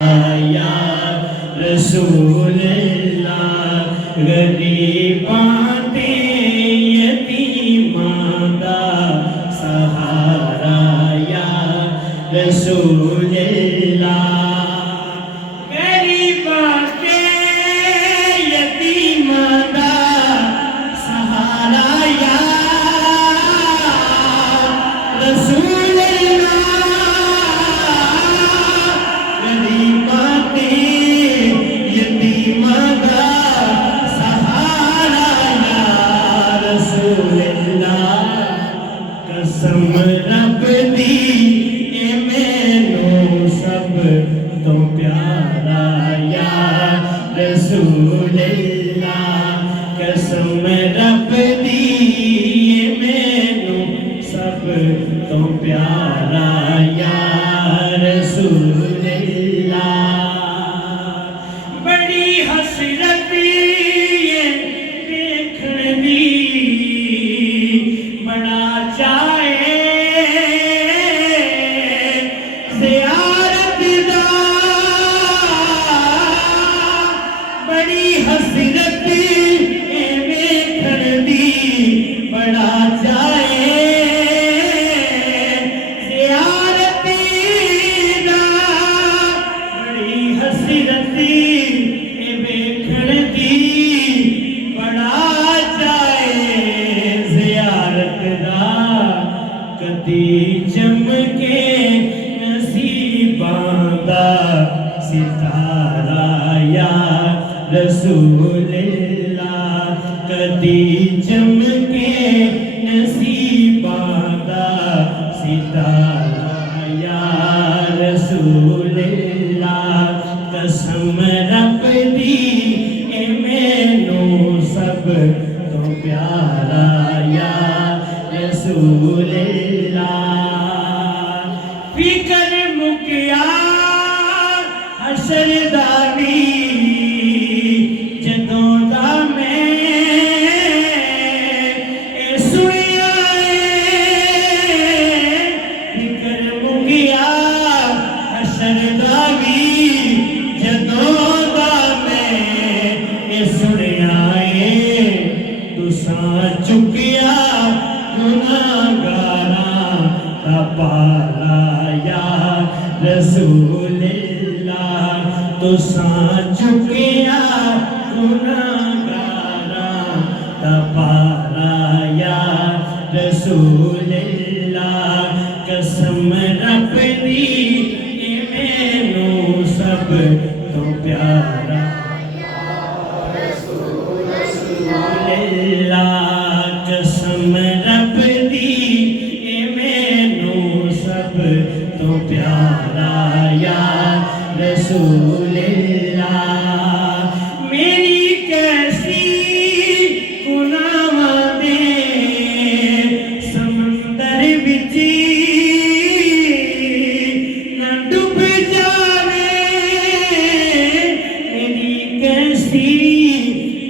یا رسول اللہ غریباں تے یتیماں دا سہارا یا رسول اللہ غریباں تے یتیماں دا سہارا یا رسول قسم رب دی اے مینوں سب تو پیارا یا رسول اللہ قسم رب دی اے مینوں سب تو پیارا یا رسول اللہ بڑی حسرت یہ دیکھن دی بڑا زیارت دا بڑی حسرت اے ویکھن دی بڑا جائے زیارت دا بڑی حسرت اے ویکھن دی بڑا جائے زیارت دا کدی چمکے ستارہ یا رسول اللہ کدی چمکے نصیباں دا ستارہ یا رسول اللہ قسم رب دی اے مینوں سب تو پیارا یا رسول اللہ فکر مکیا حشر داری جدوں دا میں اے سنیا فکر مکیا حشر داری جدوں دا میں اے سنیا تساں چکیا گناہگاراں دا پالا یا رسول اللہ تساں چکیا گناہگاراں دا پالا یا رسول اللہ قسم رب دی اے مینوں سب تو پیارا یا رسول اللہ قسم رب دی اے مینوں سب تو پیارا یا رسول اللہ میری کیسی گناہاں دے سمندر وچ نہ ڈوب جاوے میری کیسی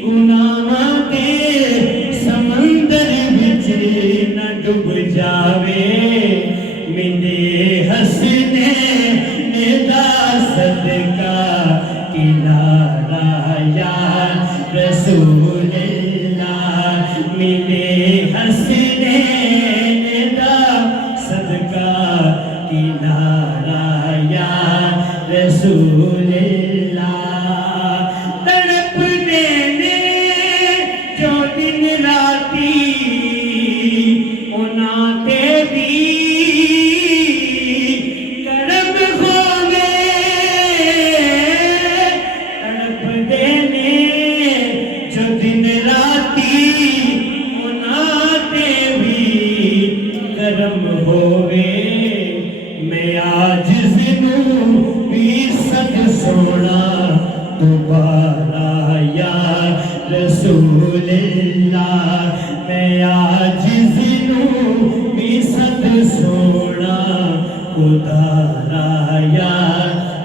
گناہاں دے سمندر وچ نہ ڈوب جاوے میرے حسنے دا صدقہ کنارہ یا رسول اللہ میرے حسنے دا صدقہ کنارہ یا رسول اللہ تڑپ دینے جو دن راتی انہاں تے بھی میں عاجز نوں بھی صد سونا دوبارہ یا رسول اللہ میں عاجز نوں بھی صد سونا خدارا یا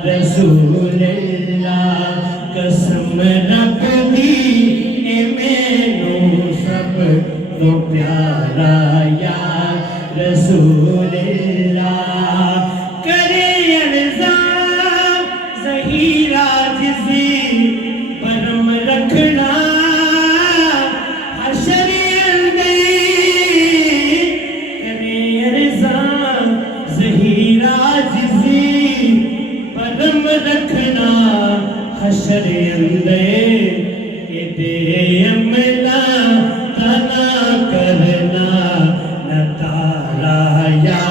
رسول اللہ قسم رب دی اے مینوں سب تو پیارا یا رسول اللہ کرے الزام ظہیر عاجزی برم رکھنا حشر اندر کرے ارزاں ظہیر عاجزی برم رکھنا حشر اندر دے عملہ تنا کرنا نہ تارا یا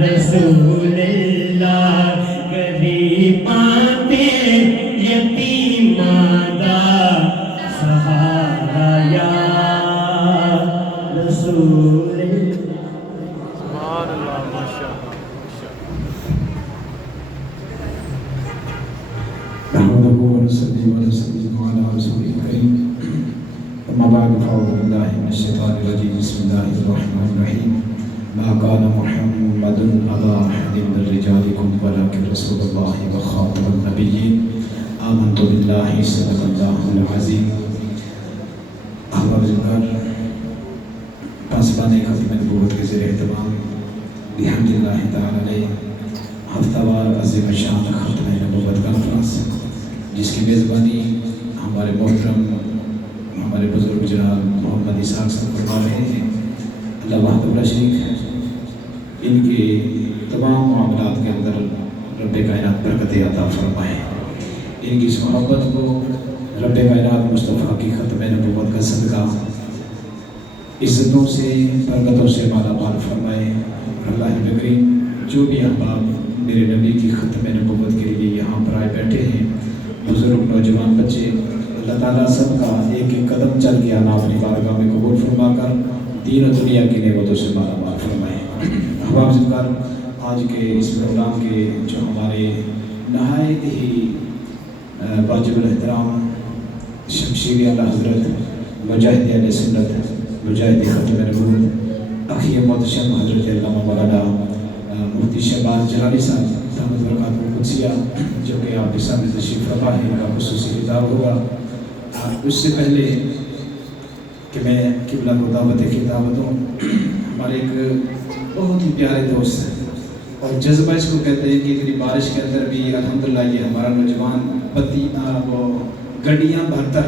رسول اللہ غریباں تے یتیماں دا سہارا یا رسول اللہ۔ سبحان اللہ، ماشاءاللہ۔ نحمده ونصلي ونسلم على رسوله الكريم أما بعد فأعوذ بالله من الشيطان الرجيم بسم الله الرحمن الرحيم ما كان محمد أبا أحد من رجالكم ولكن رسول الله وخاتم النبيين آمنت بالله صدق الله العظيم۔ احباب ذکر پاسبان ختم نبوت کے زیر اہتمام بحمد اللہ تعالی علیہ ہفتہ وار عظیم شان ختم نبوت کانفرنس جس کی میزبانی ہمارے محترم ہمارے بزرگ جناب محمد اسحاق صاحب فرما رہے ہیں۔ اللہ وحدہ لا شریک ہے، ان کے تمام معاملات کے اندر رب کائنات برکت عطا فرمائے، ان کی اس محبت کو رب کائنات مصطفیٰ کی ختم نبوت کا صدقہ عزتوں سے برکتوں سے مالا مال فرمائے۔ اور اللہ نگری جو بھی احباب میرے نبی کی ختم نبوت کے لیے یہاں پر آئے بیٹھے ہیں، بزرگ نوجوان بچے، اللہ تعالیٰ سب کا ایک ایک قدم چل کے آنا اپنی بارگاہ میں قبول فرما کر دین و دنیا کی نعمتوں سے مالا مال فرمائے۔ احباب ذکر آج کے اس پروگرام کے جو ہمارے نہایت ہی واجب الاحترام شمشیر اعلیٰ حضرت مجاہد اہل سنت مجاہد ختم نبوت اخی محتشم حضرت علامہ مولانا مفتی شہباز جلالی صاحب دامت برکاتہ القدسیہ جو کہ آپ کے سامنے تشریف فرما ہے، ان کا خصوصی خطاب ہوگا۔ اس سے پہلے کہ میں قبلہ کو دعوت خطاب دوں، ہمارے ایک بہت ہی پیارے دوست ہیں اور جذبہ اس کو کہتے ہیں کہ اتنی بارش کے اندر بھی الحمدللہ یہ ہمارا نوجوان پتی وہ گڈیاں بھرتر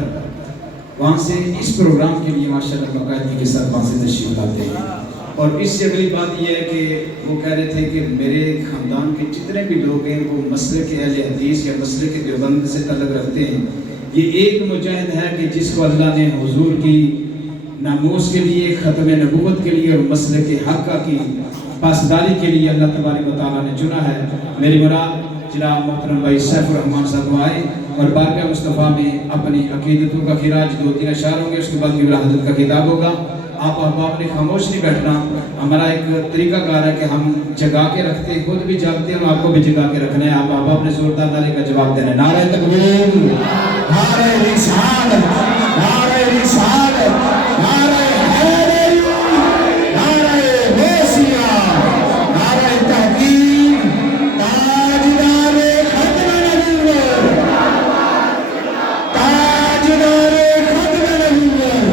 وہاں سے اس پروگرام کے لیے ماشاءاللہ باقاعدگی کے ساتھ وہاں سے تشریف لاتے ہیں۔ اور اس سے اگلی بات یہ ہے کہ وہ کہہ رہے تھے کہ میرے خاندان کے جتنے بھی لوگ ہیں وہ مسلک اہل حدیث یا مسلک دیوبند سے تعلق رکھتے ہیں۔ یہ ایک مجاہد ہے کہ جس کو اللہ نے حضور کی ناموس کے لیے، ختم نبوت کے لیے اور مسلک حق کی پاسداری کے لیے اللہ تبارک و تعالیٰ نے چنا ہے۔ میری مراد جناب محترم بھائی سیف الرحمان صاحب آئے اور بارگاہ مصطفیٰ میں اپنی عقیدتوں کا خراج 2-3 اشعار ہوں گے، اس کے بعد قبلہ حضرت کا خطاب ہوگا۔ آپ احباب نے خاموش نہیں بیٹھنا، ہمارا ایک طریقہ کار ہے کہ ہم جگا کے رکھتے ہیں، خود بھی جاگتے ہیں اور آپ کو بھی جگا کے رکھنا ہے۔ آپ احباب نے زوردار نعرے کا جواب دینا ہے۔ نعرہ تکبیر، نعرہ رسالت، نعرہ رسالت، نعرہ حیدری، نعرہ غوثیہ، نعرہ تحقیق، تاجدار ختم نبوت، تاجدار ختم نبوت،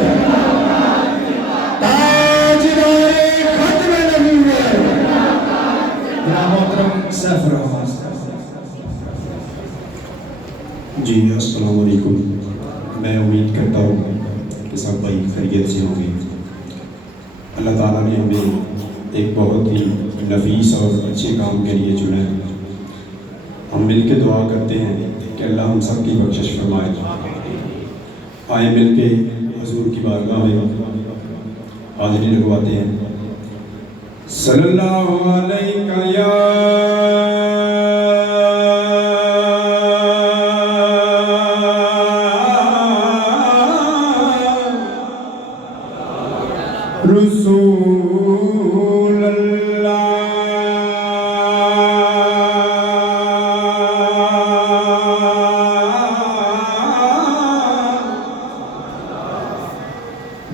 تاجدار ختم نبوت، جناب محترم سیف الرحمان۔ جی السلام علیکم، میں امید کرتا ہوں کہ سب بھائی خیریت سے ہوں گے۔ اللہ تعالیٰ نے ہمیں ایک بہت ہی نفیس اور اچھے کام کے لیے چنا ہے۔ ہم مل کے دعا کرتے ہیں کہ اللہ ہم سب کی بخشش فرمائے۔ آئے مل کے حضور کی بارگاہ میں حاضری لگواتے ہیں۔ صلی اللہ علیہ یا رسول اللہ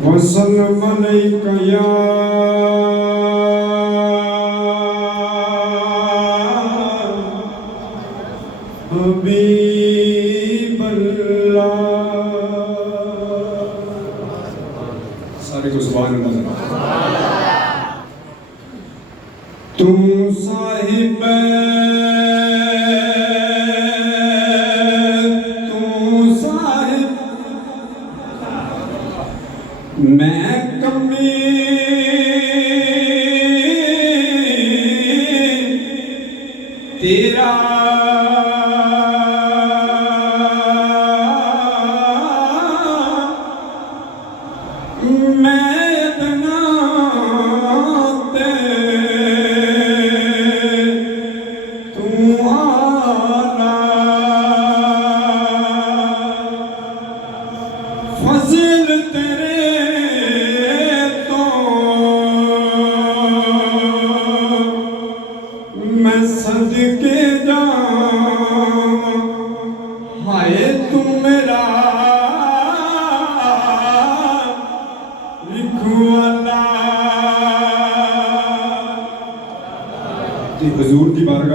وسلم علیک یا حبیب اللہ۔ سارے کو سبحان اللہ۔ تم صاحب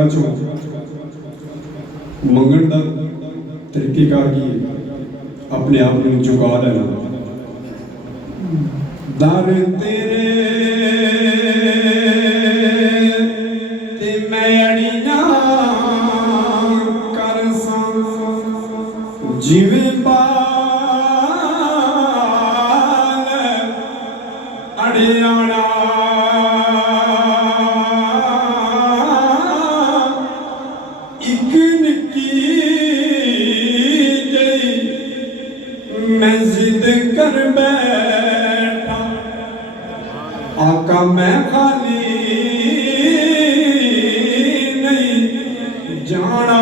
درگاہ چوں منگن دا طریقہ کار کی اپنے آپ میں جھکا لینا در تیرے تے میں اڑیاں کر ساں جیویں بال اڑیانا ایک نکی جئی میں ضد کر بیٹھا آقا میں خالی نہیں جانا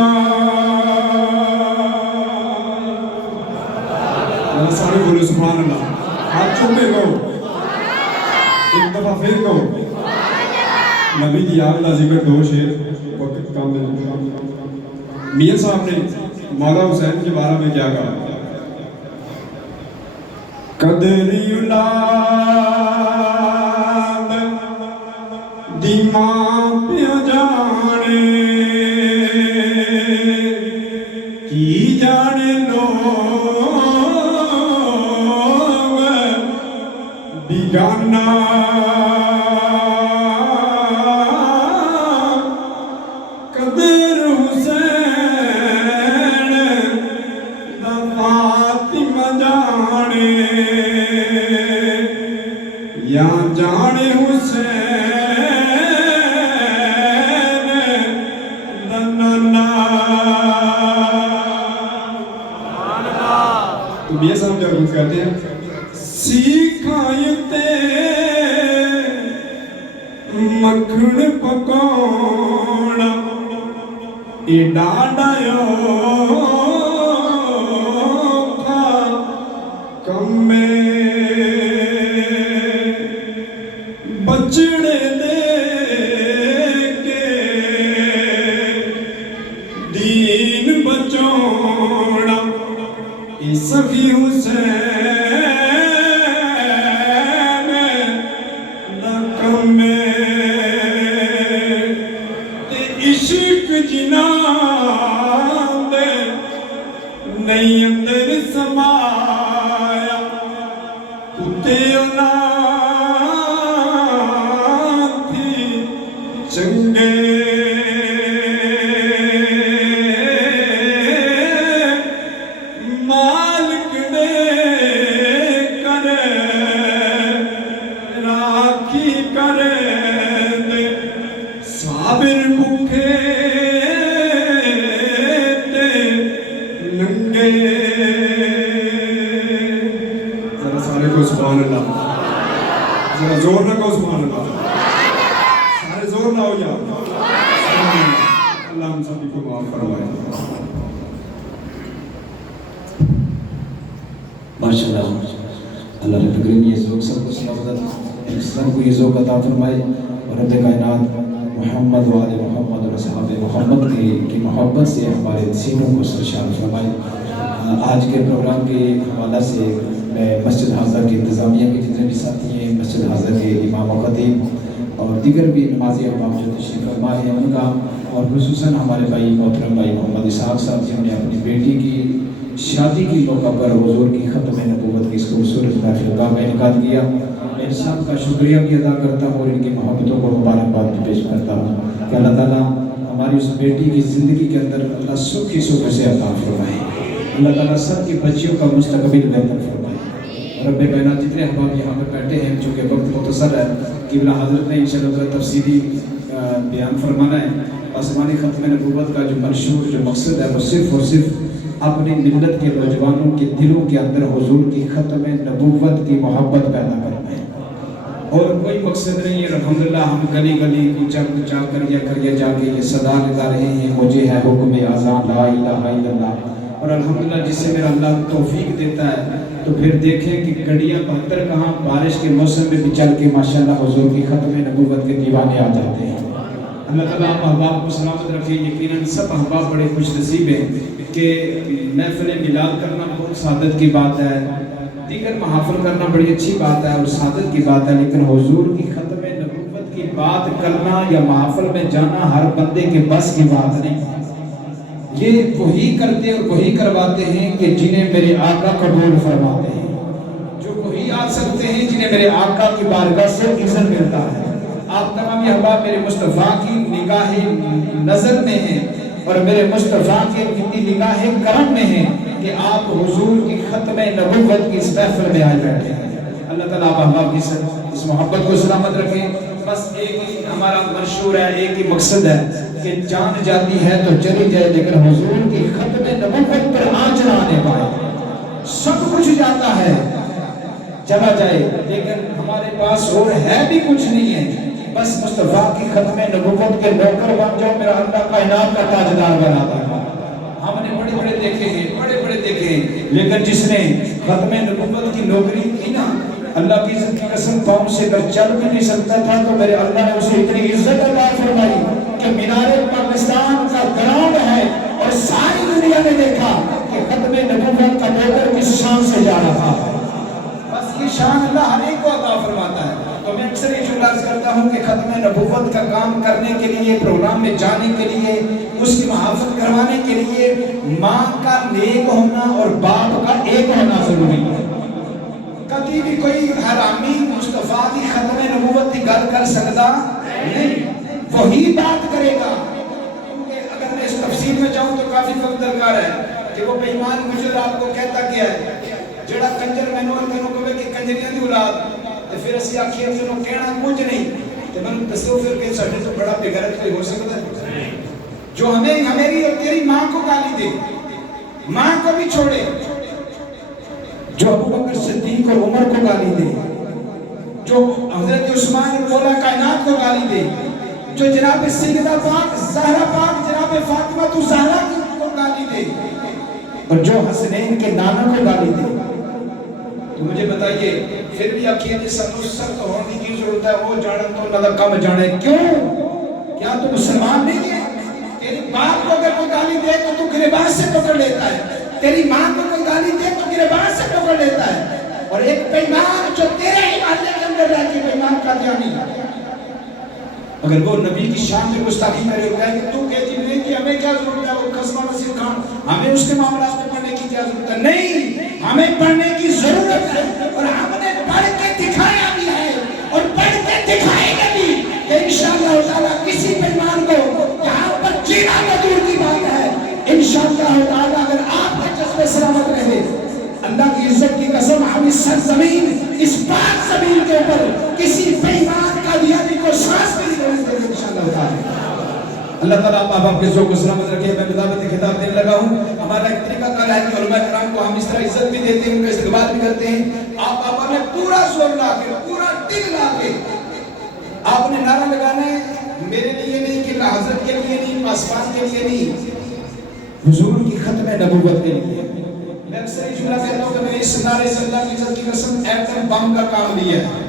سارے بولے سبحان اللہ ہاتھ چوکے کہو ایک دفعہ پھر کہو نبی دی آگ دا ذکر دو شیر وقت کام میں میاں صاحب نے مولا حسین کے بارے میں کیا کہا قدری اولاد دی ماں پیو جانے کی جانے لوگ بیگانہ قدر حسین دا فاطمہ جانے یا جانے حسین دا نانا تو یہ صاحب جب ہم کہتے ہیں سیکھائیتے مکھن پکونا اے ڈاڈایو کھا کمے بچڑے دے کے دین بچونا اے سخی حسین دا کمے تے عشق جنان دے نہیں اندر سمایا کتے تھی چنگے مالک دے کرے راکھی کرے دے صابر بھوکے تے ننگے ذرا سارے کو سبحان اللہ ذرا زور نہ کو سبحان اللہ سارے زور نہ ہو جاؤ اللہ ہم سبھی کو معاف فرمائے ماشاءاللہ اللہ رب کریم یہ ذوق سب کو سلامت اسلام کو یہ ذوق عطا فرمائے اور رب کائنات محمد و آل محمد اور صحاب محمد کی محبت سے ہمارے سینوں کو سرشار فرمائے آج کے پروگرام کے حوالہ سے میں مسجد حاضرہ کی انتظامیہ کے جتنے بھی ساتھی ہیں مسجد حاضرہ کے امام و خطیب اور دیگر بھی نمازی احباب جو تشریف فرما ہیں ان کا اور خصوصاً ہمارے بھائی محترم بھائی محمد اسحاق صاحب جنہوں نے اپنی بیٹی کی شادی کی موقع پر حضور کی ختم نبوت کی اس خوبصورت محفل کا انعقاد کیا ان سب کا شکریہ بھی ادا کرتا ہوں اور ان کی محبتوں کو مبارکباد بھی پیش کرتا ہوں کہ اللہ تعالیٰ ہماری اس بیٹی کی زندگی کے اندر اللہ سکھ کی سکھ سے عطا فرمائے اللہ تعالیٰ سب کی بچیوں کا مستقبل بہتر فرمائے رب کائنات جتنے احباب یہاں پر بیٹھے ہیں چونکہ وقت مختصر ہے قبلہ حضرت نے انشاءاللہ تفصیلی بیان فرمانا ہے آسمانی ختم نبوت کا جو منشور جو مقصد ہے وہ صرف اور صرف اپنی ملت کے نوجوانوں کے دلوں کے اندر حضور کی ختم نبوت کی محبت پیدا کرنا ہے اور کوئی مقصد نہیں ہے الحمدللہ ہم گلی گلی کوچا کوچا کریا جا کے یہ صدا لگا رہے ہیں مجھے ہے حکم اذان لا الہ الا اللہ اور الحمدللہ جس سے میرا اللہ توفیق دیتا ہے تو پھر دیکھیں کہ گڑیاں بہتر کہاں بارش کے موسم میں بھی چل کے ماشاءاللہ حضور کی ختم نبوت کے دیوانے آ جاتے ہیں اللہ تعالیٰ آپ احباب کو سلامت رکھے یقیناً سب احباب بڑے خوش نصیب ہیں کہ محفل میلاد کرنا بہت سعادت کی بات ہے دیگر محافل کرنا بڑی اچھی بات ہے اور سعادت کی بات ہے لیکن حضور کی ختم نبوت کی بات کرنا یا محفل میں جانا ہر بندے کے بس کی بات نہیں. یہ وہی کرتے اور وہی کرواتے ہیں کہ جنہیں میرے آقا قبول فرماتے ہیں. جو وہی آ سکتے ہیں جنہیں میرے آقا کی بارگاہ سے عزت ملتا ہے. آپ تمام احباب میرے مصطفیٰ کی نگاہ نظر میں ہیں اور میرے مصطفیٰ کے نگاہ کرم میں ہیں کہ آپ حضور کی ختم نبوت کی اس محفل میں آئے بیٹھے ہیں. اللہ تعالیٰ آپ احباب کی اس محبت کو سلامت رکھیں. بس ایک ہی ہمارا منشور ہے, ایک ہی مقصد ہے کہ جان جاتی ہے تو چلی جائے لیکن حضور کی ختم نبوت پر آنچ نہ آنے پائے. سب کچھ جاتا ہے چلا جائے لیکن ہمارے پاس اور ہے بھی کچھ نہیں ہے. بس مصطفیٰ کی ختم نبوت کے نوکر بن جاؤ, میرا اللہ کائنات کا تاجدار بنا دے. ہم نے بڑے بڑے دیکھے ہیں, بڑے بڑے دیکھے ہیں, لیکن جس نے ختم نبوت کی نوکری کی نا, اللہ کی عزت کی قسم پاؤں سے اگر چل بھی نہیں سکتا تھا تو میرے اللہ نے اسے اتنی عزت عطا فرمائی کہ مینار پاکستان کا گراؤنڈ ہے اور ساری دنیا نے دیکھا کہ ختم نبوت کا نوکر کس شان سے جا رہا ہے. بس یہ شان اللہ ہر ایک کو عطا فرماتا ہے. تو میں اکثر یہ عرض کرتا ہوں کہ ختم نبوت کا کام کرنے کے لیے, پروگرام میں جانے کے لیے, اس کی محافظت کروانے کے لیے ماں کا نیک ہونا اور باپ کا ایک ہونا ضروری ہے. کبھی بھی کوئی حرامی مصطفیٰ کی ختم نبوت کی گل کر سکتا نہیں, وہی بات کرے گا. کیونکہ اگر میں اس تفصیل میں جاؤں تو کافی وقت درکار ہے کہ وہ بے ایمان مجھے آپ کو کہتا کیا ہے جڑا کنجر مینوں کہے کہ کنجریاں دی اولاد تے پھر اسی آکھیے انہوں کہنا کچھ نہیں تے میں دسو پھر کہ ساڈے تو بڑا بے غیرت کوئی ہو سکتا ہے جو ہماری اور تیری ماں کو گالی دے, ماں کو بھی چھوڑے, جو ابو بکر صدیق اور عمر کو گالی دے, جو حضرت عثمان مولا کائنات کو گالی دے, جو جناب سیدہ پاک زہرا پاک جناب فاطمہ زہرا کو گالی دے, اور جو حسنین کے نانا کو گالی دے, تو مجھے بتائیے پھر بھی عقیدے سخت ہونے کی ضرورت ہے. وہ جانن تو نہ کم جانے. کیوں؟ کیا تو مسلمان نہیں ہے؟ تیری باپ کو اگر کوئی گالی دے تو تو گریبان سے پکڑ لیتا ہے, تیری ماں کو کوئی گالی دے تو گریبان سے پکڑ لیتا ہے. اور ایک بےایمان جو تیرے ہی محلے کے اندر رہتی ہے, بےایمان قادیانی, اگر وہ نبی کی شان میں گستاخی کرے ہوتا ہے کہ تو کہتی نہیں کہ ہمیں کیا ضرورت ہے وہ قسمہ نصیب خان, ہمیں اس کے معاملات میں پڑھنے کی کیا ضرورت ہے. نہیں, ہمیں پڑھنے کی ضرورت ہے اور ہم نے پڑھ کے دکھایا بھی ہے اور پڑھ کے دکھائیں گے بھی کہ انشاءاللہ تعالیٰ کسی بےایمان کو یہاں پر جینا تو دور کی بات ہے. انشاءاللہ تعالیٰ اگر آپ کا جذبہ سلامت رہے, اللہ کی عزت کی قسم ہم اس سرزمین, اس پاک زمین کے اوپر کسی بےایمان قادیانی کو سانس بھی نہیں ہونے دیں گے انشاءاللہ تعالیٰ. اللہ تعالیٰ آپ کے ذوق کو سلامت رکھے. میں بدابت خطاب دینے لگا ہوں. ہمارا ایک طریقہ کار ہے کہ علماء کرام کو ہم اس طرح عزت بھی دیتے ہیں, ان کا استقبال بھی کرتے ہیں. آپ نے پورا زور لا کے, پورا دل لا کے آپ نے نعرہ لگانا ہے, میرے لیے نہیں, کہ حضرت کے لیے نہیں, پاسبان کے لیے نہیں, حضور کی ختم نبوت کے لیے. میں اکثر یہ جملہ کہتا ہوں کہ میں اس نعرے سے اللہ کی عزت کی قسم ایٹم بم کا کام لیا ہے.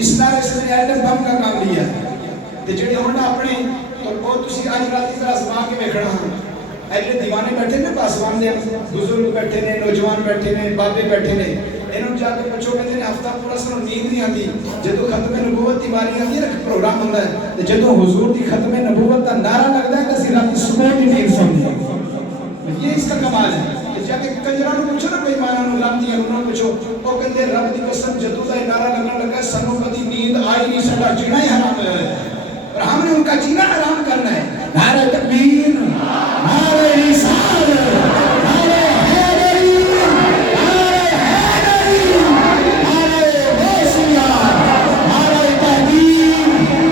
اس نعرے سے میں ایٹم بم کا کام لیا ہے. تے جڑے ہونا اپنے تو وہ تسی آج رات کی طرح سما کے ویکھنا ہاں. ایڈے دیوانے بیٹھے نے, پاسبان دے بزرگ بیٹھے نے, نوجوان بیٹھے نے, بابے بیٹھے نے, انہوں جا کے پوچھو کہتے ہیں ہفتہ پورا سنو نیند نہیں آتی. جدو ختم نبوت کی باری آتی ہے پروگرام ہوتا ہے, جدو حضور کی ختم نبوت کا نعرہ لگتا ہے تو رات سکون ہی نہیں سمجھے. یہ اس کا کمال ہے. جا کے کنجراں نوں پوچھو نا, بےایماناں نوں, لعنتیاں نوں پوچھو, وہ کہتے ہیں رب دی قسم جدو دا نعرہ لگن لگا سانوں کبھی نیند آئی نہیں, ساڈا جینا ہی حرام ہوا ہے اور ہم نے ان کا جینا حرام کرنا ہے. نعرہ تکبیر, نعرہ رسالت, نعرہ حیدری, نعرہ حیدری, نعرہ غوثیہ, نعرہ تحقیق,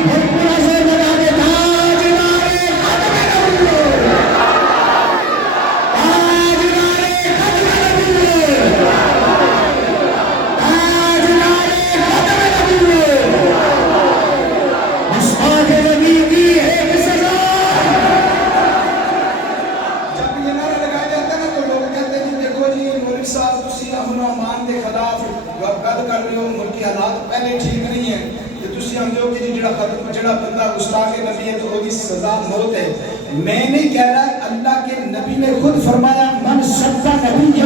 حکم نظر بنا کے تاج, نعرہ ختم نبوت, تاج نعرہ ختم نبوت, تاج نعرہ ختم نبوت. مصطفیٰ کے نبی کی ایک سزا. جب یہ نعرہ لگایا جاتا ہے نا تو لوگ کہتے ہیں دیکھو جی مولوی صاحب تسی امن و امان کے خلاف گل کر رہے ہو, ملکی حالات پہلے ٹھیک نہیں ہیں, تو تسی سمجھو کہ جی جڑا بندہ گستاخ نبی ہے تو وہ کی سزا موت ہے. میں نہیں کہہ رہا, اللہ کے نبی نے خود فرمایا من سب نبی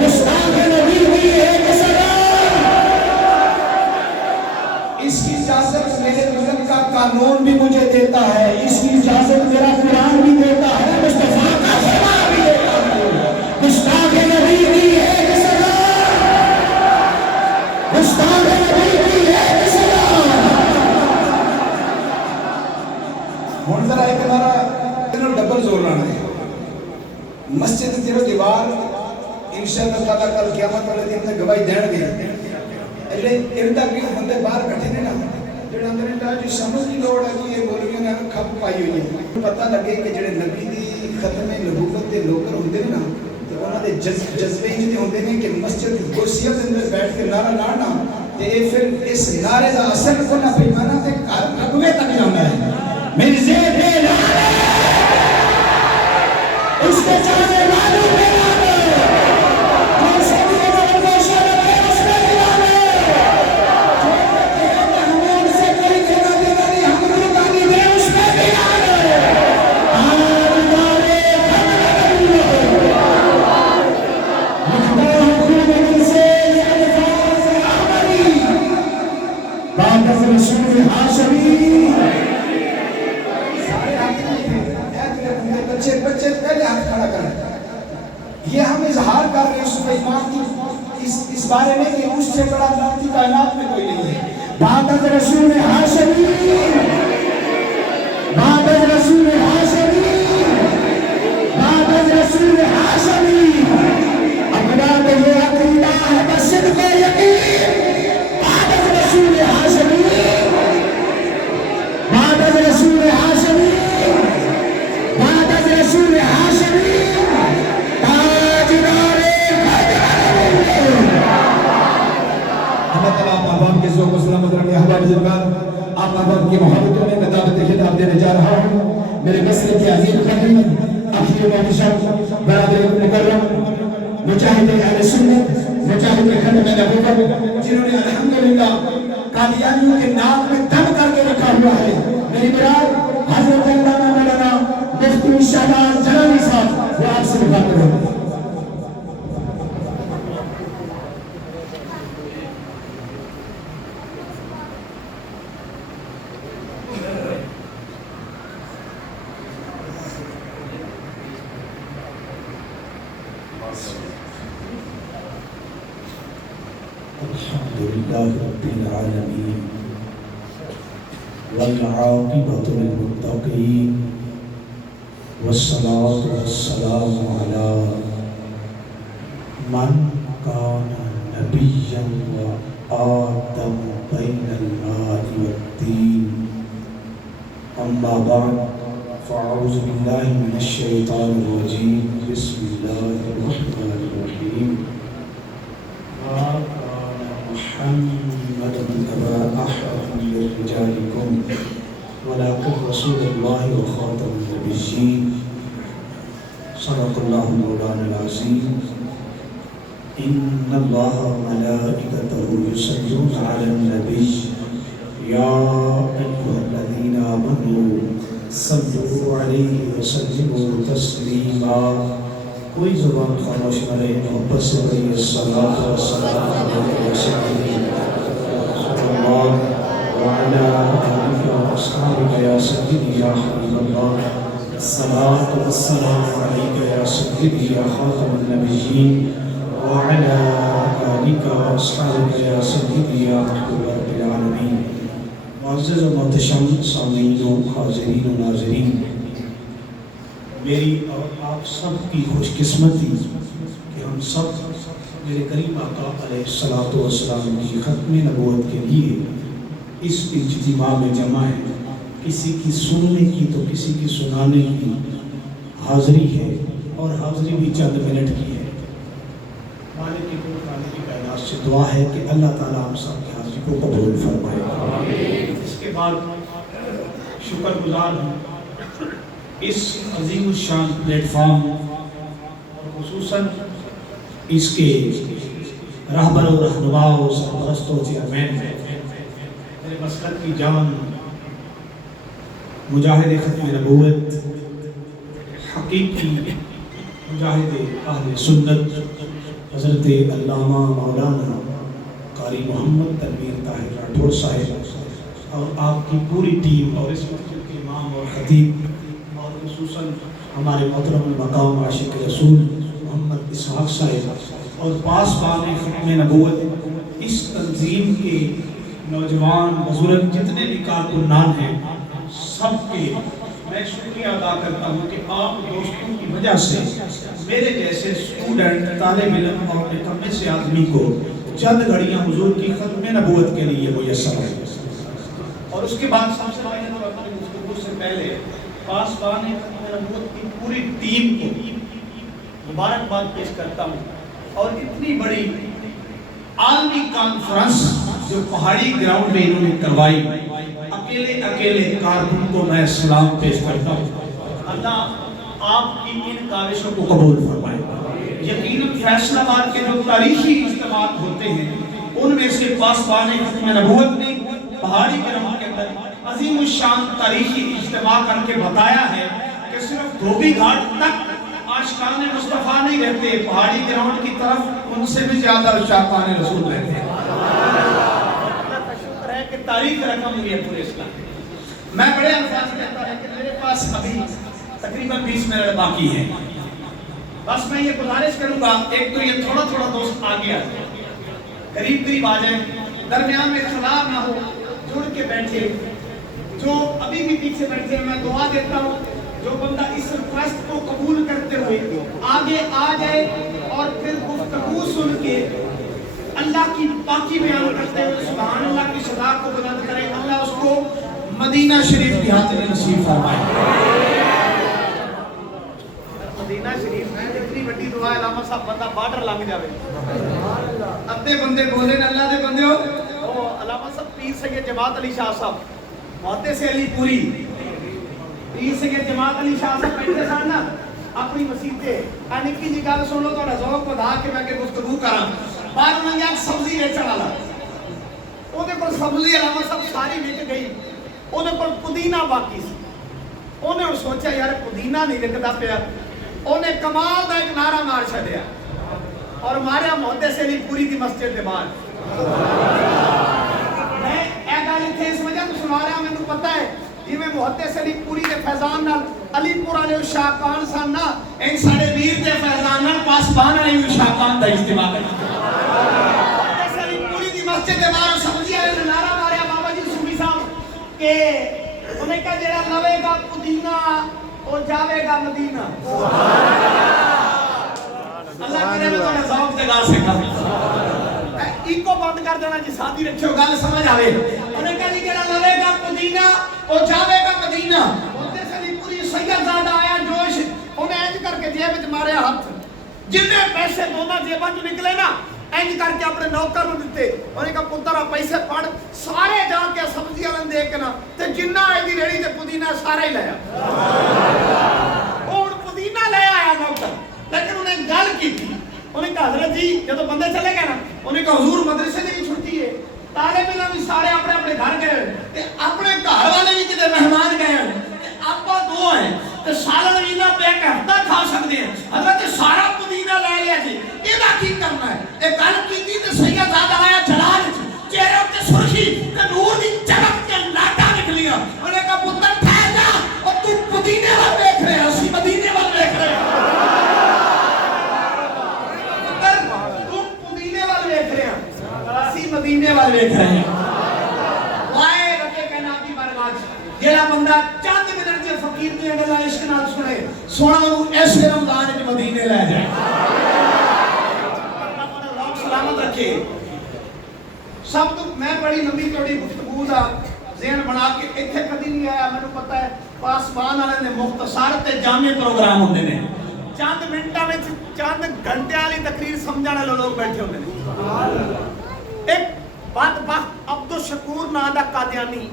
گستاخ نبی کی ایک سزا. اس کی اجازت قانون بھی مجھے دیتا ہے، اس کی اجازت میرا قرآن بھی دیتا ہے، مصطفیٰ کا فرمان بھی دیتا ہے۔ گستاخ نبی کی ہے سزا، گستاخ نبی کی ہے سزا۔ ہوں ذرا ایک نعرہ ڈبل زور لانا ہے۔ مسجد کی دیوار انشاءاللہ تعالیٰ کل قیامت والے دن تک گواہی دین گے۔ ایڈے اردا گرد بندے باہر بیٹھے نے نا، جڑے اندر اندا جو سمجھ کی لوڑ ہے کہ یہ مولویوں نے کھپ پائی ہوئی ہے۔ پتہ لگے کہ جڑے نبی دی ختم نبوت دے لوکر ہوندے نے نا، تے انہاں دے جذبے انج دے ہوندے نے کہ مسجد دی کرسیاں دے اندر بیٹھ کے نعرہ لانا تے پھر اس نعرے دا اثر کو نہ پیمانہ تے گھر اگوے تک جاندا ہے۔ مرزے دے نعرے اس کے چاہنے والوں پہ نعرے، کون سے بھی نظر کو شرط ہے اس پہ نعرے، جو کہتے ہیں کہ ہم ان سے کوئی دینا دینا نہیں، ہم روکانی دے اس پہ بھی نعرے۔ آج نعرے لکھتا ہوں خوب دل سے یہ الفاظ احمدی، بعد از رسول ہاشمی۔ بچے پہلے ہاتھ کھڑا کریں، یہ ہم اظہار کر رہے ہیں صبح امام کی اس بارے میں کہ اس سے بڑا ذاتی کائنات میں کوئی نہیں ہے۔ بعد از رسول ہاشمی، بعد از رسول ہاشمی، بعد از رسول ہاشمی، اپنا تو یہ عقیدہ ہے بس صدق و یقین۔ بعد از رسول ہاشمی، بعد از رسول ہاشمی، بعد از رسول ہاشمی، تاجدار اللہ تعالیٰ آپ احباب کے ذوق و سلامت رکھے۔ احباب بزرگان، آپ احباب کی محبتوں میں میں دعوت خطاب دینے جا رہا ہوں۔ میرے مسئلے کے عظیم خطیب اخیر محتشم برادر مکرم مجاہد اہل سنت مجاہد ختم نبوت، جنہوں نے الحمدللہ قادیانیوں کے نام میں دم کر کے رکھا ہوا ہے، میری براد حضرت علامہ مولانا مفتی شہباز جلالی صاحب، وہ آپ سے مخاطب ہیں۔ الحمدللہ رب العالمین والعاقبۃ للمتقین والصلاة والسلام علی من کان نبیا وآدم بین الماء والطین، اما بعد فاعوذ باللہ من الشیطان الرجیم، بسم اللہ الرحمن الرحیم۔ محمد أبا أحد من رجالكم ولكن رسول الله وخاتم النبيين، صدق الله مولانا العظيم۔ إن الله وملائكته يصلون على النبي يا أيها الذين آمنوا صلوا عليه وسلموا تسليما۔ کوئی زبان خاموش نہ رہے، محبت سے بھئی الصلاۃ والسلام علیہ وسلم وعلى آلك وأصحابك يا سيدي يا حبيب الله، الصلاة والسلام عليك يا سيدي يا خاتم النبيين وعلى آلك وأصحابك يا سيدي يا محبوب رب العالمين۔ معزز و محتشم سامعین و حاضرین و ناظرین، میری اور آپ سب کی خوش قسمتی کہ ہم سب میرے کریم آقا علیہ الصلوۃ والسلام کی ختم نبوت کے لیے اس اجتماع میں جمع ہیں۔ کسی کی سننے کی تو کسی کی سنانے کی حاضری ہے، اور حاضری بھی چند منٹ کی ہے۔ مالک کی کائنات سے دعا ہے کہ اللہ تعالیٰ ہم سب کی حاضری کو قبول فرمائے۔ اس کے بعد شکر گزار ہوں اس عظیم الشان پلیٹ فارم اور خصوصاً اس کے رہبر و رہنما و سرپرست و چیئرمین میرے مسلک کی جان مجاہد ختم نبوت، حقیقی مجاہد اہل سنت حضرت علامہ مولانا قاری محمد تنویر طاہر راٹھور صاحب اور آپ کی پوری ٹیم اور اس مسجد کے امام اور خطیب اور خصوصاً ہمارے محترم مقام عاشق رسول محمد اسحاق صاحب اور پاسبان ختم نبوت، اس تنظیم کے نوجوان بزرگ جتنے بھی کارکنان ہیں، سب کے میں شکریہ ادا کرتا ہوں کہ آپ دوستوں کی وجہ سے میرے جیسے اسٹوڈنٹ، طالب علم اور نکمے سے آدمی کو چند گھڑیاں حضور کی ختم نبوت کے لیے میسر ہے۔ اور اس کے بعد سب سے پہلے تو اپنی گفتگو سے پہلے پاسبان ختم نبوت کی پوری ٹیم کو مبارکباد پیش کرتا ہوں، اور اتنی بڑی عالمی کانفرنس جو پہاڑی گراؤنڈ میں انہوں نے کروائی، اکیلے کارکن کو میں سلام پیش کرتا ہوں۔ اللہ آپ کی ان کاوشوں کو قبول فرمائے۔ یقیناً فیصلہ آباد کے جو تاریخی اجتماعات ہوتے ہیں ان میں سے پاسبان ختم نبوت نے پہاڑی گراؤنڈ کے اندر عظیم الشان تاریخی اجتماع کر کے بتایا ہے کہ صرف دھوبی گھاٹ تک عاشقان مصطفیٰ نہیں رہتے، پہاڑی گراؤنڈ کی طرف ان سے بھی زیادہ عاشقان رسول رہتے ہیں۔ اللہ کا شکر ہے کہ تاریخ رقم ہوئی ہے پورے اسلام میں بڑے الفاظ کہتا ہے کہ میرے پاس ابھی تقریباً 20 منٹ باقی ہیں، بس میں یہ گزارش کروں گا، ایک تو یہ تھوڑا تھوڑا دوست آگے آ جائیں، قریب آ جائیں، درمیان میں اختلاف نہ ہو، جڑ کے بیٹھے، جو ابھی بھی پیچھے بیٹھے ہیں میں دعا دیتا ہوں جو بندہ اس ریکویسٹ کو قبول کرتے ہوئے آگے آ جائے اور پھر گفتگو سن کے اللہ کی پاکی بیان کرتے ہوئے سبحان اللہ کی صدا کو بلند کرے، اللہ اس کو مدینہ شریف کی حاضری نصیب فرمائے۔ مدینہ شریف میں اتنی بڑی دعا ہے، علامہ صاحب بندہ بارڈر لنگ جاوے، ادھے بندے بولے نا اللہ دے بندے ہو، علامہ صاحب پیر سید جماعت علی شاہ صاحب محدث علی پوری پیر سید جماعت علی شاہ صاحب بیٹھے سن نا اپنی مسجد تے، نکی جی گل سن لو تہاڈا ذوق بڑھا کے میں کہ گفتگو کراں، باہر منگیا سبزی ویچن والا، اودے کول سبزی علامہ صاحب ساری وک گئی، اودے کول پودینہ باقی سی، اونے سوچا یار پودینہ نہیں وکدا پیا، اونے کمال دا ایک نعرہ مار چھڈیا اور ماریا محدث علی پوری دی مسجد دے باہر۔ میں اے گل اتھے اس وجہ تو سنا رہا، مینوں پتہ ہے جی میں محدث علی پوری دے فیضان نال علی پور والے شاہکان سن نا، ان ساڈے ویر دے فیضان نال پاسبان والے شاہکان دا اجتماع کرنا۔ محدث علی پوری دی مسجد دے باہر سبزی والے نے نعرہ ماریا بابا جی صوفی صاحب کہ انہیں کہا جڑا لوے گا پودینہ او جاوے گا مدینہ۔ اللہ کرے میں تھوڑا ذوق جگا سکا، ایکو بند کر دینا جی ساتھی رکھو گل سمجھ آوے، انہیں کہا جی جڑا لوے گا پودینہ او جاوے گا مدینہ۔ محدث علی پوری سید زادہ آیا جوش، انہیں اینج کر کے جیب وچ مارے ہاتھ، جتنے پیسے دونوں جیباں چوں نکلے نا اینج کر کے اپنے نوکر نوں دتے، انہیں کہا پتر پیسے پڑ، سارے جا کے سبزی والن دے کے نا تے جنہ ایدی ریڑی تے پودینہ سارا ہی لایا، اور پودینہ لے آیا نوکر، لیکن انہیں گل کی تھی، انہیں کہا حضرت جی جب بندے چلے گئے نا، انہیں کہا حضور مدرسے نے بھی چھٹی ہے، طالب علم بھی سارے اپنے اپنے گھر گئے، تے اپنے گھر والے بھی کتے مہمان گئے ہیں، تے آپا دو ہیں، تے سالن ویلا پہ ایک ہفتہ کھا سکتے ہیں، حضرت سارا پودینہ لے لیا جی، یہ کی کرنا ہے؟ ایک گل کی تھی تے سید زادہ آیا جلال چہرے تے سرخی تے نور دی چمک کے لاٹا نکلیا، انہیں کہا پتر ٹھہر جا، اور تو پودینے وال دیکھ رہے ہیں، اسی مدینے وال دیکھ رہے ہیں، مدینے والے دیکھ رہے ہیں۔ وائے رکھے کہنا آپ کی بارگاہ جیڑا بندہ چند منٹ کے فقیر کی اگر عشق نال سنے سونا انہوں ایسے رمضان کے مدینے لے جائے، اللہ سلامت رکھے۔ سب تو میں بڑی لمبی چوڑی گفتگو دا ذہن بنا کے اتھے کدی نہیں آیا، میں نے پتہ ہے پاسبان والے نے مختصر تے جامع پروگرام ہوندے نے، چند منٹاں وچ چند گھنٹے والی تقریر سمجھن والے لوگ بیٹھے ہوندے نے۔ ایک بدبخت عبدالشکور نام دا قادیانی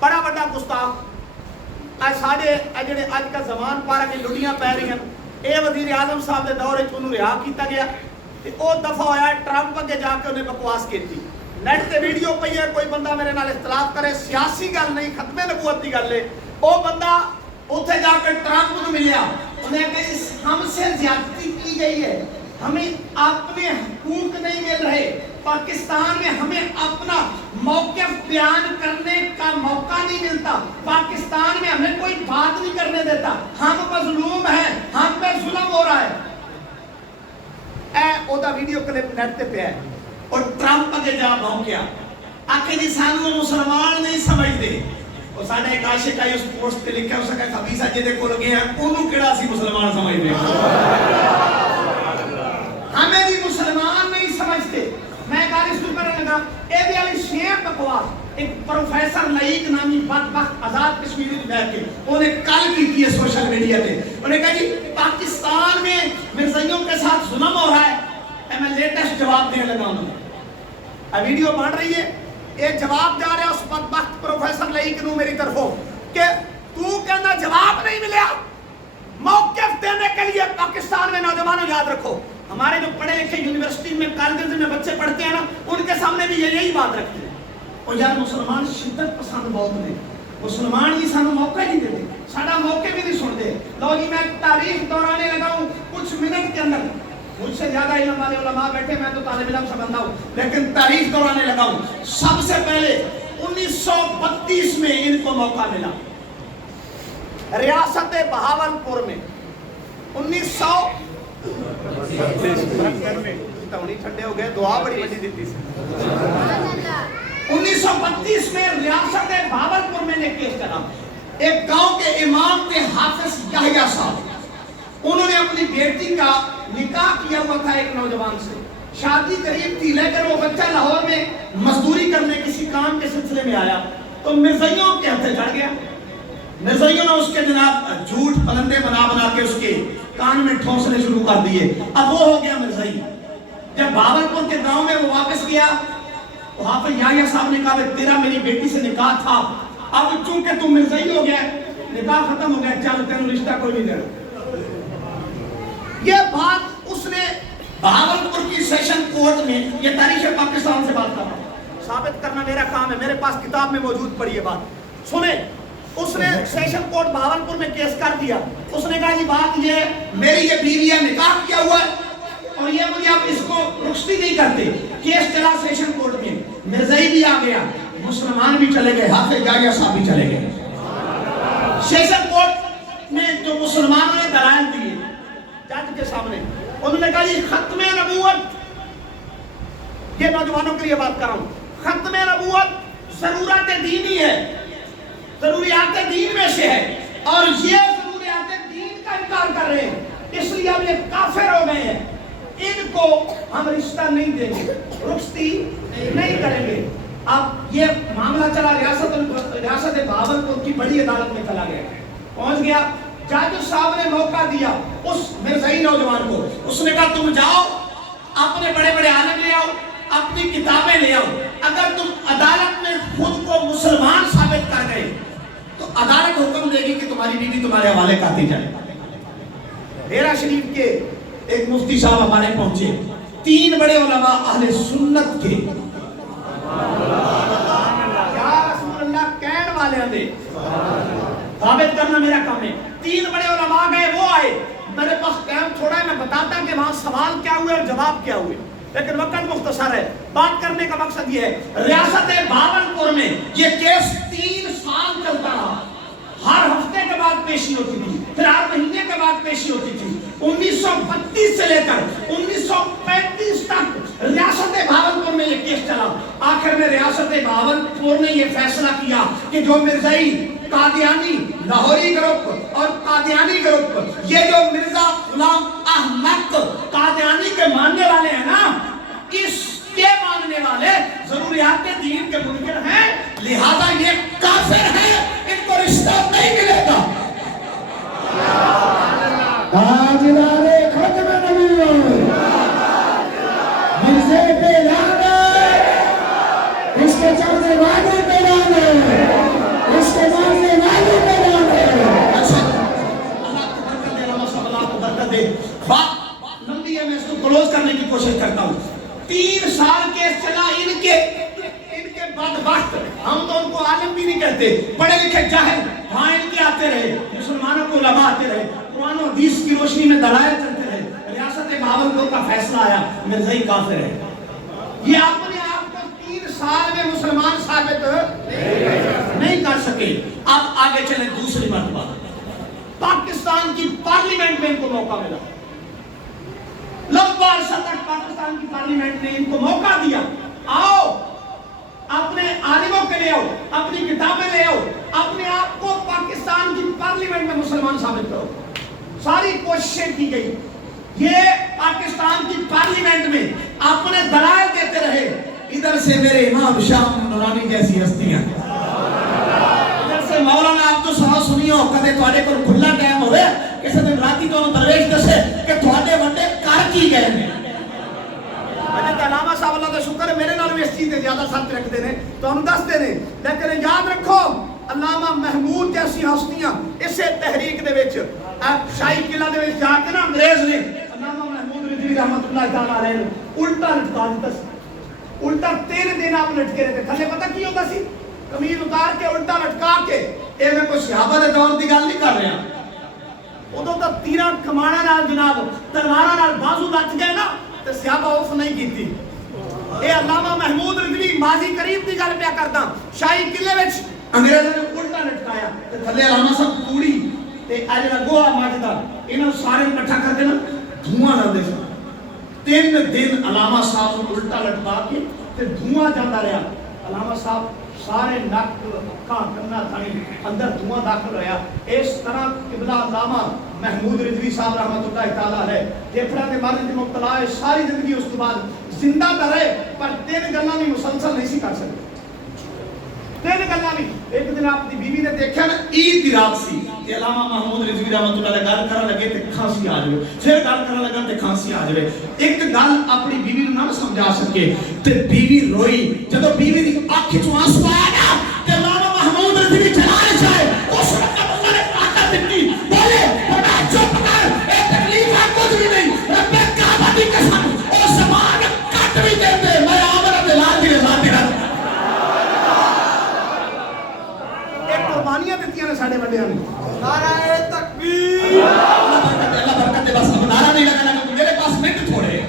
بڑا بڑا گستاخ، اے ساڈے جڑے اج کا زمان پارا کے لڑیاں پی رہی ہیں، اے وزیر اعظم صاحب دے دور وچ انہوں رہا کیتا گیا تے او دفعہ ہویا ٹرمپ اگے جا کے انہیں بکواس کیتی، نیٹ تے ویڈیو پئی ہے، کوئی بندہ میرے نال اختلاف کرے، سیاسی گل نہیں ختم نبوت دی گل ہے، او بندہ اوتھے جا کے ٹرمپ نوں ملیا، انہیں کہا ہم سے زیادتی کی گئی ہے، ہمیں اپنے حقوق نہیں مل رہے، پاکستان میں ہمیں اپنا موقف بیان کرنے کا موقع نہیں ملتا، پاکستان میں ہمیں کوئی بات نہیں کرنے دیتا، ہم مظلوم ہیں، ہم پہ ظلم ہو رہا ہے۔ او دا ویڈیو کلپ نیٹ پہ ہے اور ٹرمپ اگے جا بھونکیا آکھے جی سانو مسلمان نہیں سمجھتے۔ اور ساڈا ایک عاشق ہے اس پوسٹ پہ لکھا اس کا خبیثہ جے دے کول گیا اونوں کیڑا سی مسلمان سمجھدے، ہمیں بھی مسلمان نہیں سمجھتے۔ میں گالی سن کر لگا اے دی علی شیم بکواس ایک پروفیسر لائق نامی بدبخت آزاد کشمیری بیٹھ کے انہیں کل کی تھی سوشل میڈیا پہ، انہیں کہا جی پاکستان میں مرزائیوں کے ساتھ ظلم ہو رہا ہے، میں لیٹسٹ جواب دینے لگا ہوں۔ ویڈیو بن رہی ہے، یہ جواب جا رہا ہے اس بدبخت پروفیسر لائق نو میری طرفوں کہ تو کہنا جواب نہیں ملیا۔ موقف دینے کے لیے پاکستان میں نوجوانوں یاد رکھو، ہمارے جو پڑھے لکھے یونیورسٹی میں کالجز میں بچے پڑھتے ہیں نا ان کے سامنے بھی یہی بات رکھتے ہیں، اور یار مسلمان شدت پسند بہت نے، مسلمان ہی سانو موقع نہیں دیتے، ساڈا موقع بھی نہیں سنتے۔ لو جی میں تاریخ دہرانے لگا ہوں کچھ منٹ کے اندر، مجھ سے زیادہ علم والے علماء بیٹھے، میں تو طالب علم سے بندہ ہوں، لیکن تاریخ دہرانے لگا ہوں۔ سب سے پہلے 1932 میں ان کو موقع ملا ریاست بہاولپور میں، 1932 میں ریاست بہاولپور میں نے کیس کرا۔ ایک گاؤں کے امام تھے حافظ یحییٰ صاحب، انہوں نے اپنی بیٹی کا نکاح کیا ہوا تھا ایک نوجوان سے، شادی قریب تھی لیکن وہ بچہ لاہور میں مزدوری کرنے کسی کام کے سلسلے میں آیا تو مرزائیوں کے ہتھے چڑھ گیا۔ مرزائیوں نے اس کے جناب جھوٹ پلندے بنا بنا کے اس کے کان میں ٹھونسنے شروع کر دیے، اب وہ ہو گیا مرزائی۔ جب بہاولپور کے گاؤں میں وہ واپس گیا تو حافظ یحییٰ صاحب نے کہا کہ تیرا میری بیٹی سے نکاح تھا، اب چونکہ تم مرزائی ہو گیا نکاح ختم ہو گیا، چل تینوں رشتہ کوئی نہیں دینا۔ یہ بات اس نے بہاولپور کی سیشن کورٹ میں، یہ تاریخ پاکستان سے بات کر رہا ہوں، ثابت کرنا میرا کام ہے، میرے پاس کتاب میں موجود پڑی ہے بات سنیں۔ اس نے سیشن کورٹ بہاولپور میں کیس کر دیا، اس نے کہا جی بات یہ میری یہ بیوی ہے نکاح کیا ہوا ہے اور یہ مجھے اب اس کو رخصتی نہیں کرتے۔ کیس چلا سیشن کورٹ میں، مرزائی بھی آ گیا، مسلمان بھی چلے گئے، حافظ یحییٰ صاحب بھی چلے گئے۔ سیشن کورٹ میں جو مسلمانوں نے دلائل دیے جج کے سامنے، انہوں نے کہا جی ختم نبوت، یہ نوجوانوں کے لیے بات کر رہا ہوں، ختم نبوت ضرورت دینی ہے، ضروریات دین میں سے ہے، اور یہ ضروریات دین کا انکار کر رہے ہیں، اس لیے اب یہ کافر ہو گئے ہیں، ان کو ہم رشتہ نہیں دیں گے، رخصتی نہیں کریں گے۔ اب یہ معاملہ چلا ریاست بہاولپور کی بڑی عدالت میں چلا گیا، پہنچ گیا، جج صاحب نے موقع دیا اس مرزائی نوجوان کو، اس نے کہا تم جاؤ اپنے بڑے بڑے عالم لے آؤ، اپنی کتابیں لے آؤ، اگر تم عدالت میں خود کو مسلمان ثابت کر گئے تو عدالت حکم دے گی کہ تمہاری بیوی تمہارے حوالے کر دی جائے۔ ڈیرہ شریف کے ایک مفتی صاحب ہمارے پہنچے، 3 بڑے علماء اہل سنت کے، یا رسول اللہ کہن والے دے ثابت کرنا میرا کام ہے۔ 3 بڑے علماء گئے، وہ آئے، میرے پاس ٹائم تھوڑا ہے، میں بتاتا کہ وہاں سوال کیا ہوئے اور جواب کیا ہوئے، لیکن وقت مختصر ہے، بات کرنے کا مقصد یہ ہے۔ ریاست بہاولپور میں یہ کیس 3 سال چلتا رہا، ہر ہفتے کے بعد پیشی ہوتی تھی، پھر ہر مہینے کے بعد پیشی ہوتی تھی۔ 1932 سے لے کر 1935 تک ریاست بہاولپور میں یہ کیس چلا۔ آخر میں ریاست بہاولپور نے یہ فیصلہ کیا کہ جو مرزائی، قادیانی، لاہوری گروپ اور قادیانی گروپ، یہ جو مرزا غلام احمد قادیانی کے ماننے والے ہیں نا، اس کے ماننے والے ضروریات دین کے منکر ہیں، لہذا یہ کافر ہیں، ان کو رشتہ نہیں ملے گا۔ تاجدار ختم نبوت مرزے پہ لعنت، اس کے چلنے والے پہ لعنت، اس کے ماننے والے پہ لعنت۔ اچھا اللہ کو برکت دے، اللہ کو برکت دے۔ بات لمبی ہے، میں اس کو کلوز کرنے کی کوشش کرتا ہوں۔ 3 سال کیس چلا، ان کے بدبخت، ہم تو ان کو عالم بھی نہیں کہتے، پڑھے لکھے جاہل، وہاں ان کے آتے رہے، مسلمانوں کو علماء آتے رہے، قرآن و حدیث کی روشنی میں دلائل چلتے رہے، ریاست بہاولپور کا فیصلہ آیا مرزائی کافر ہے۔ یہ اپنے آپ کو 3 سال میں مسلمان ثابت نہیں کر سکے. اب آگے چلیں دوسری مرتبہ پاکستان کی پارلیمنٹ میں ان کو موقع ملا. لمبا عرصہ تک پاکستان کی پارلیمنٹ نے ان کو موقع دیا, آؤ اپنے عالموں کے لے آؤ, اپنی کتابیں لے آؤ, اپنے آپ کو پاکستان کی پارلیمنٹ میں مسلمان ثابت کرو. ساری کوششیں کی گئی. یہ پاکستان کی پارلیمنٹ میں اپنے دلائل دیتے رہے. ادھر سے میرے امام شاہ نورانی جیسی ہستیاں, ادھر سے مولانا عبدالصمد سنیو کدے تواڈے کول کھلا ٹائم ہوئے کسے دن راتی تو درویش دسے کہ تواڈے وڈے کر کی گئے نے. حضرت علامہ صاحب اللہ دا شکر ہے میرے نال بھی اس چیز تے زیادہ سخت رکھتے ہیں تو ہم دستے ہیں. لیکن یاد رکھو علامہ محمود جیسی ہستیاں اسے تحریک دے وچ شاہی قلعہ دے وچ جا کے نا انگریز نے علامہ محمود رضوی رحمۃ اللہ تعالی علیہ نوں الٹا لٹکا دیتا سی. الٹا 3 دن آپ لٹکے رہتے. تھلے پتہ کی ہوتا سی, قمیض اتار کے الٹا لٹکا کے. اے میں کوئی صحابہ دے دور دی گل نہیں کر رہا. ادوں تو تیراں کمانا نال جناب تلواراں نال بازو لٹ گئے نا تے صحابہ اوف نہیں کیتی. اے علامہ محمود رضوی ماضی قریب دی گل پیا کردا. شاہی قلعے وچ انگریزاں نے الٹا لٹکایا تے تھلے علامہ صاحب کوڑی تے اج گوہا مٹدا انہاں سارے اکٹھا کر کے نا دھواں لاندے سن. 3 دن علامہ صاحب کو الٹا لٹکا کے تے دھواں جاندا رہا. علامہ صاحب سارے نک کنا تھانی اندر دھواں داخل ہویا. اس طرح قبلہ علامہ محمود رضوی صاحب رحمۃ اللہ تعالی علیہ پھیپھڑا دے مرض میں مبتلا ہے. ساری زندگی اس کے بعد زندہ تو رہے پر 3 گلاں بھی مسلسل نہیں سی کر سکتے. 3 گلاں بھی. ایک دن آپ دی بیوی نے دیکھا نا عید دی رات سی تے علامہ محمود رضوی رحمۃ اللہ علیہ گل کرن لگے تے کھانسی آ جائے, پھر گل کرن لگا تے کھانسی آ جائے. ایک گل اپنی بیوی نوں نہ سمجھا سکے تے بیوی روئی. جدوں بیوی دی اکھ چوں آنسو آیا نا تے علامہ محمود رضوی چلانے چاہے اس وقت اللہ نے طاقت دتی. بولے بڑا چپ کر, اے تکلیف ہے کچھ بھی نہیں. رب کعبہ دی قسم او زمان کٹ بھی دیندے میں آمر دے لال دی رضا دے قربانیاں دیتی ہیں ساڑھے بڑے ہیں. نعرہ تکبیر. اللہ برکت دے. بس اب نعرہ نہیں لگا لگا میرے پاس منٹ تھوڑے.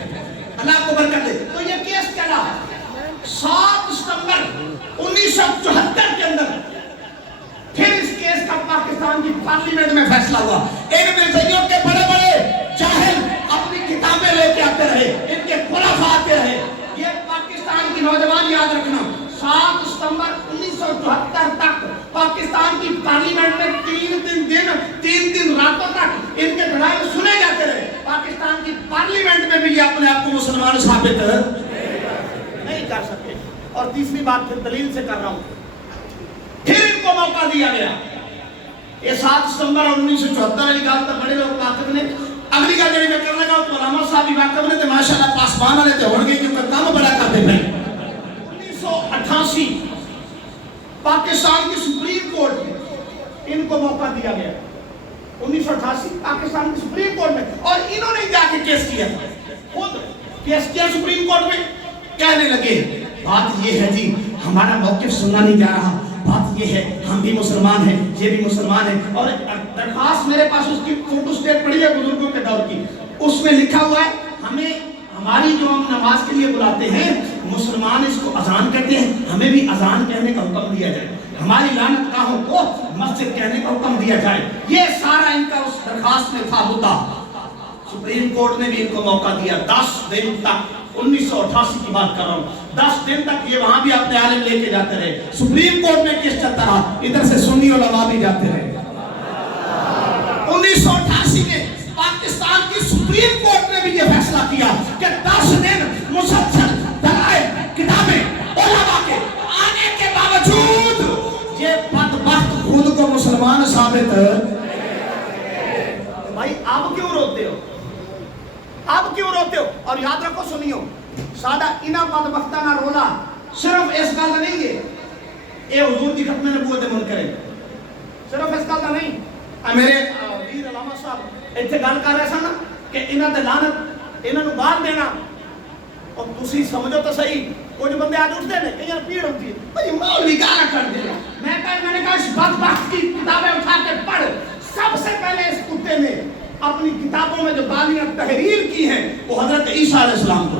اللہ کو برکت دے. تو یہ کیس چلا 7 ستمبر 1974 کے اندر. پھر اس کیس کا پاکستان کی پارلیمنٹ میں فیصلہ ہوا. ان مرزائیوں کے بڑے بڑے جاہل اپنی کتابیں لے کے آتے رہے, ان کے خلفاء آتے رہے. یہ پاکستان کی نوجوان یاد رکھنا 7 ستمبر 1974 تک پاکستان کی پارلیمنٹ میں 3 دن راتوں تک ان کے دلائل سنے جاتے رہے. پاکستان کی پارلیمنٹ میں بھی یہ اپنے آپ کو مسلمان ثابت نہیں کر سکے. اور تیسری بات پھر دلیل سے کر رہا ہوں. پھر ان کو موقع دیا گیا. یہ 7 ستمبر 1974 والی گل تو بڑے لوگ واقف نے. اگلی گل جڑی میں کرنے لگا تو علامہ صاحب بھی واقف نے تے ماشاءاللہ پاسبان والے تے ہون گے کیونکہ کام بڑا کرتے پے. 1988 پاکستان کی سپریم کورٹ میں ان کو موقع دیا گیا. 1988 پاکستان کی سپریم کورٹ میں, اور انہوں نے جا کے کیس کیا, خود کیس کیا سپریم کورٹ میں. کہنے لگے بات یہ ہے جی ہمارا موقف سننا نہیں جا رہا, بات یہ ہے ہم بھی مسلمان ہیں, یہ بھی مسلمان ہیں. اور درخواست میرے پاس اس کی فوٹو سٹیٹ پڑی ہے بزرگوں کے دور کی. اس میں لکھا ہوا ہے ہمیں ہماری جو ہم نماز کے لیے بلاتے ہیں مسلمان اس کو اذان کہتے ہیں, ہمیں بھی اذان کہنے کا حکم دیا جائے. ہماری لعنت گاہوں کو مسجد کہنے کا حکم دیا جائے. یہ سارا ان کا اس درخواست میں تھا ہوتا. سپریم کورٹ نے بھی ان کو موقع دیا 10 دن تک. 1988 کی بات کر رہا ہوں. 10 دن تک یہ وہاں بھی اپنے عالم لے کے جاتے رہے. سپریم کورٹ میں کیس چلتا رہا, ادھر سے سنی علماء بھی جاتے رہے. 1988 میں پاکستان کی سپریم کورٹ نے بھی یہ فیصلہ کیا کہ 10 دن مسلسل دلائل کتابیں علماء کے آنے کے باوجود یہ بدبخت خود کو مسلمان ثابت بھائی آپ کیوں روتے ہو, آپ کیوں روتے ہو؟ اور یاد رکھو سنیو سادہ انہ بدبختانہ رولا صرف اس گل نہیں ہے اے حضور کی ختم نبوت منکر ہے, صرف اس گل نہیں. میرے ویر علامہ صاحب ایتھے گل کر رہے سن کہ انہاں تے لعنت انہاں نوں باہر دینا. اور تسی سمجھو تو صحیح کچھ بندے آج اٹھتے ہیں کہ یار پیڑ ہوتی ہے بھائی مولوی گانا کر دے. میں نے کہا اس بدبخت کی کتابیں اٹھا کے پڑھ. سب سے پہلے اس کتے نے اپنی کتابوں میں جو گالیاں تحریر کی ہیں وہ حضرت عیسیٰ علیہ السلام کو.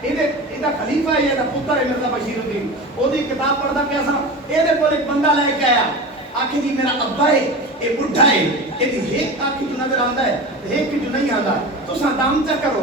ਇਹਦਾ ਖਲੀਫਾ ਹੈ, ਇਹਦਾ ਪੁੱਤਰ ਹੈ ਮਿਰਜ਼ਾ ਬਸ਼ੀਰਉদ্ਦੀਨ, ਉਹਦੀ ਕਿਤਾਬ ਪੜ੍ਹਦਾ ਪਿਆ ਸਾਂ, ਇਹਦੇ ਕੋਲ ਇੱਕ ਬੰਦਾ ਲੈ ਕੇ ਆਇਆ, ਆਖੇ ਜੀ ਮੇਰਾ ਅੱਬਾ ਹੈ, ਇਹ ਬੁੱਢਾ ਹੈ, ਇਹਦੀ ਹੇਕ ਅੱਖ ਚ ਨਜ਼ਰ ਆਉਂਦਾ ਹੈ ਤੇ ਹੇਕ ਚ ਨਹੀਂ ਆਉਂਦਾ, ਤੁਸੀਂ ਦਮ ਚੈੱਕ ਕਰੋ।